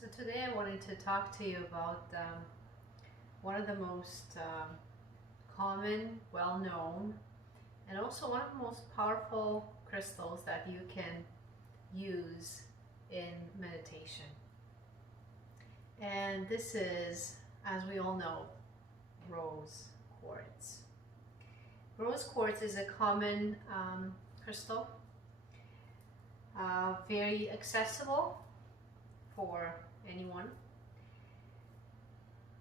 So today I wanted to talk to you about one of the most common, well-known, and also one of the most powerful crystals that you can use in meditation. And this is, as we all know, rose quartz. Rose quartz is a common crystal, very accessible for anyone.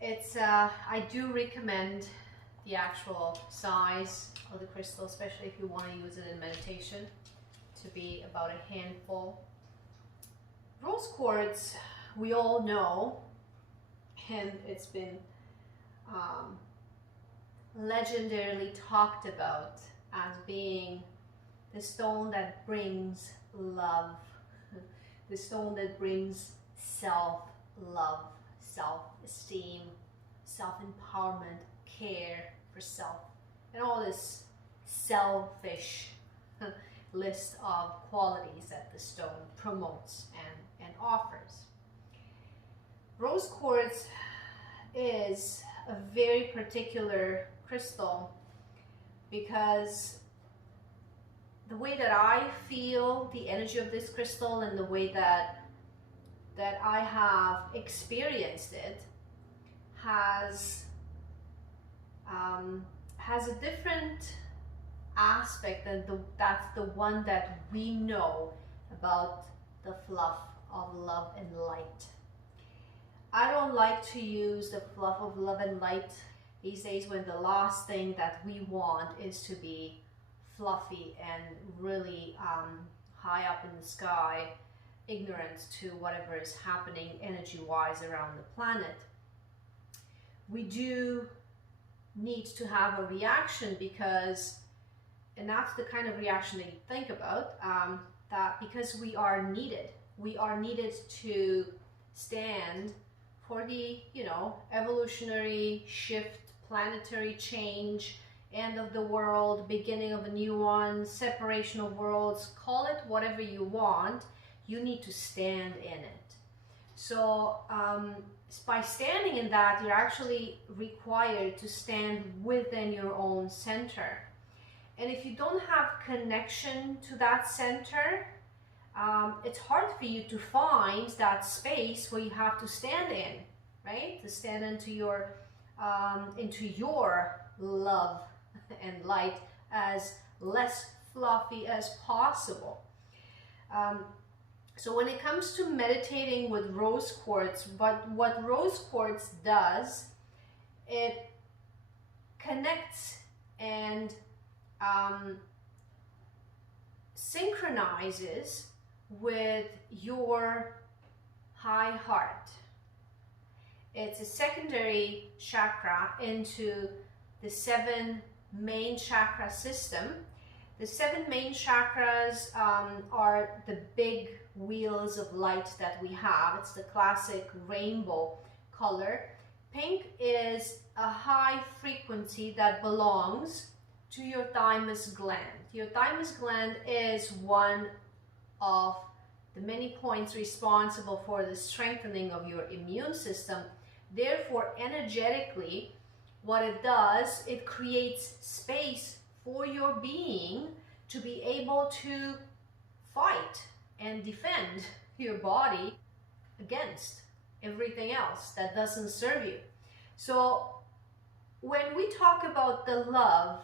It's I do recommend the actual size of the crystal, especially if you want to use it in meditation, to be about a handful. Rose quartz, we all know, and it's been legendarily talked about as being the stone that brings love, the stone that brings self-love, self-esteem, self-empowerment, care for self, and all this selfish list of qualities that the stone promotes and offers. Rose quartz is a very particular crystal because the way that I feel the energy of this crystal and the way that I have experienced it has a different aspect than that's the one that we know about the fluff of love and light. I don't like to use the fluff of love and light these days when the last thing that we want is to be fluffy and really high up in the sky, ignorant to whatever is happening energy-wise around the planet. We do need to have a reaction because, and that's the kind of reaction that you think about, that because we are needed to stand for the, evolutionary shift, planetary change, end of the world, beginning of a new one, separation of worlds, call it whatever you want, you need to stand in it. So by standing in that, you're actually required to stand within your own center. And if you don't have connection to that center, it's hard for you to find that space where you have to stand in, right? To stand into your love and light as less fluffy as possible. So when it comes to meditating with rose quartz, what rose quartz does, it connects and synchronizes with your high heart. It's a secondary chakra into the 7 main chakra system. The 7 main chakras are the big wheels of light that we have. It's the classic rainbow color. Pink is a high frequency that belongs to your thymus gland. Your thymus gland is one of the many points responsible for the strengthening of your immune system. Therefore, energetically, what it does, it creates space for your being to be able to fight and defend your body against everything else that doesn't serve you. So when we talk about the love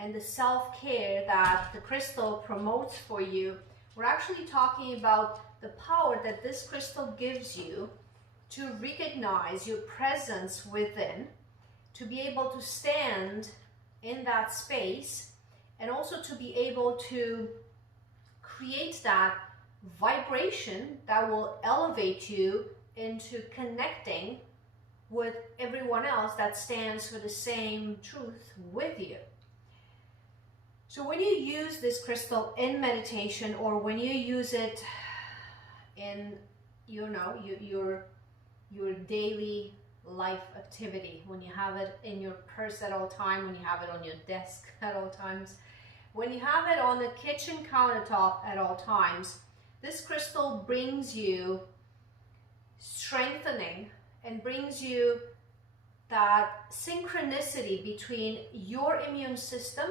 and the self-care that the crystal promotes for you, we're actually talking about the power that this crystal gives you to recognize your presence within, to be able to stand in that space, and also to be able to create that vibration that will elevate you into connecting with everyone else that stands for the same truth with you. So when you use this crystal in meditation, or when you use it in your daily life activity, when you have it in your purse at all times, when you have it on your desk at all times, when you have it on the kitchen countertop at all times, this crystal brings you strengthening and brings you that synchronicity between your immune system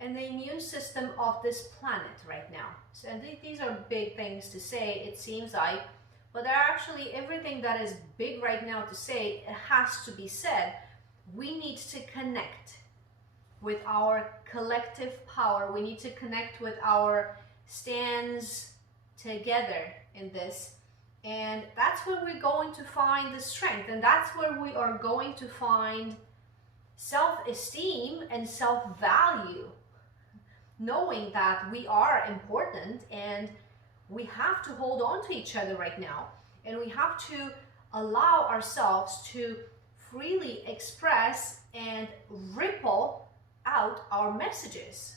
and the immune system of this planet right now. So, and these are big things to say, it seems like, but they're actually everything that is big right now to say, it has to be said. We need to connect with our collective power. We need to connect with our stands together in this. And that's where we're going to find the strength. And that's where we are going to find self-esteem and self-value. Knowing that we are important and we have to hold on to each other right now. And we have to allow ourselves to freely express and ripple out our messages.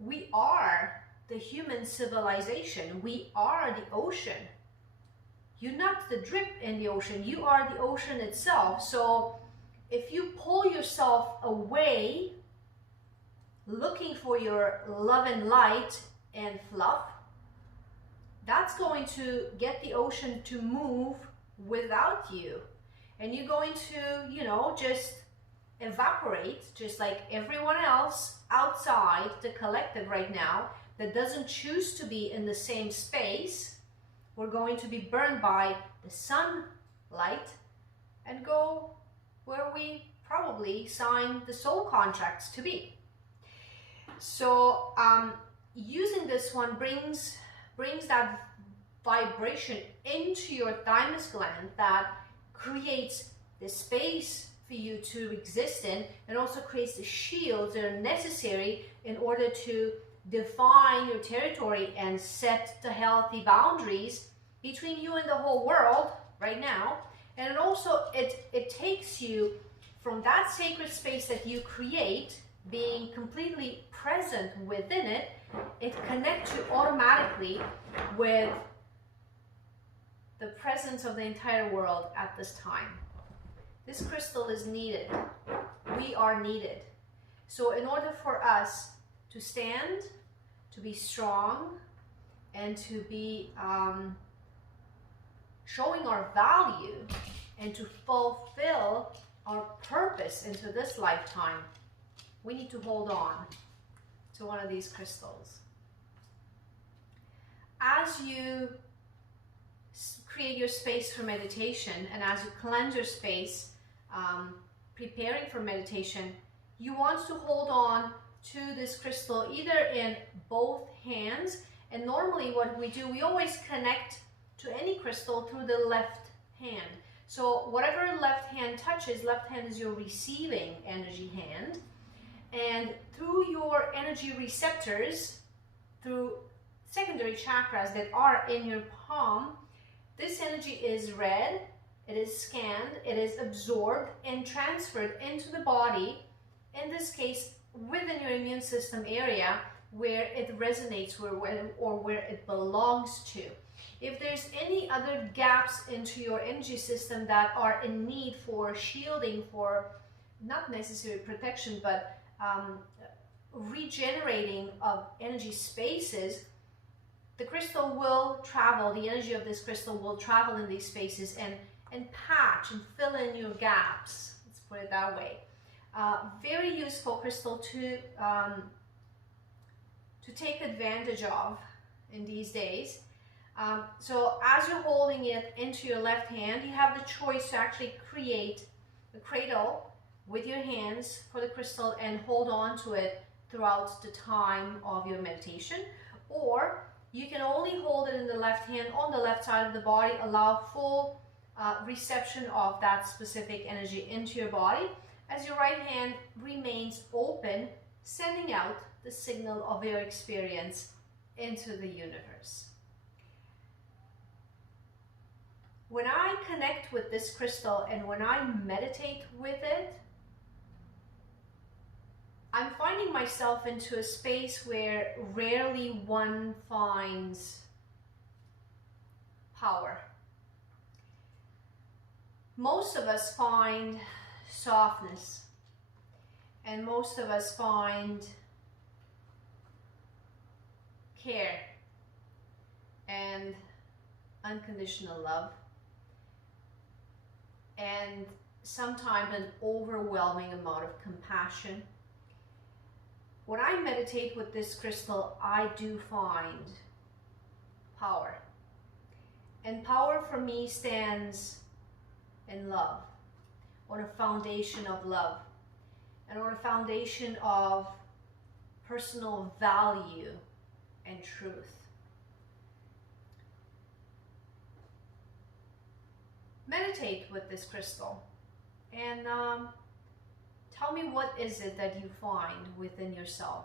We are the human civilization. We are the ocean. You're not the drip in the ocean. You are the ocean itself. So if you pull yourself away looking for your love and light and fluff, that's going to get the ocean to move without you. And you're going to, you know, just evaporate just like everyone else outside the collective right now that doesn't choose to be in the same space. We're going to be burned by the sunlight and go where we probably signed the soul contracts to be. So using this one brings that vibration into your thymus gland that creates the space for you to exist in, and also creates the shields that are necessary in order to define your territory and set the healthy boundaries between you and the whole world right now. And also it takes you from that sacred space that you create, being completely present within it, it connects you automatically with the presence of the entire world at this time. This crystal is needed. We are needed. So in order for us to stand, to be strong, and to be showing our value, and to fulfill our purpose into this lifetime, we need to hold on to one of these crystals. As you create your space for meditation, and as you cleanse your space, preparing for meditation, you want to hold on to this crystal either in both hands. And normally what we do, we always connect to any crystal through the left hand. So whatever left hand touches, left hand is your receiving energy hand. And through your energy receptors, through secondary chakras that are in your palm, this energy is read, it is scanned, it is absorbed and transferred into the body, in this case within your immune system area where it resonates or where it belongs to. If there's any other gaps into your energy system that are in need for shielding, for not necessarily protection, but regenerating of energy spaces, the crystal will travel, the energy of this crystal will travel in these spaces and patch and fill in your gaps. Let's put it that way. Very useful crystal to take advantage of in these days. So as you're holding it into your left hand, you have the choice to actually create a cradle with your hands for the crystal and hold on to it throughout the time of your meditation. Or you can only hold it in the left hand on the left side of the body, allow full reception of that specific energy into your body, as your right hand remains open, sending out the signal of your experience into the universe. When I connect with this crystal and when I meditate with it, I'm finding myself into a space where rarely one finds power. Most of us find softness, and most of us find care and unconditional love, and sometimes an overwhelming amount of compassion. When I meditate with this crystal, I do find power. And power for me stands in love, on a foundation of love, and on a foundation of personal value and truth. Meditate with this crystal and tell me, what is it that you find within yourself?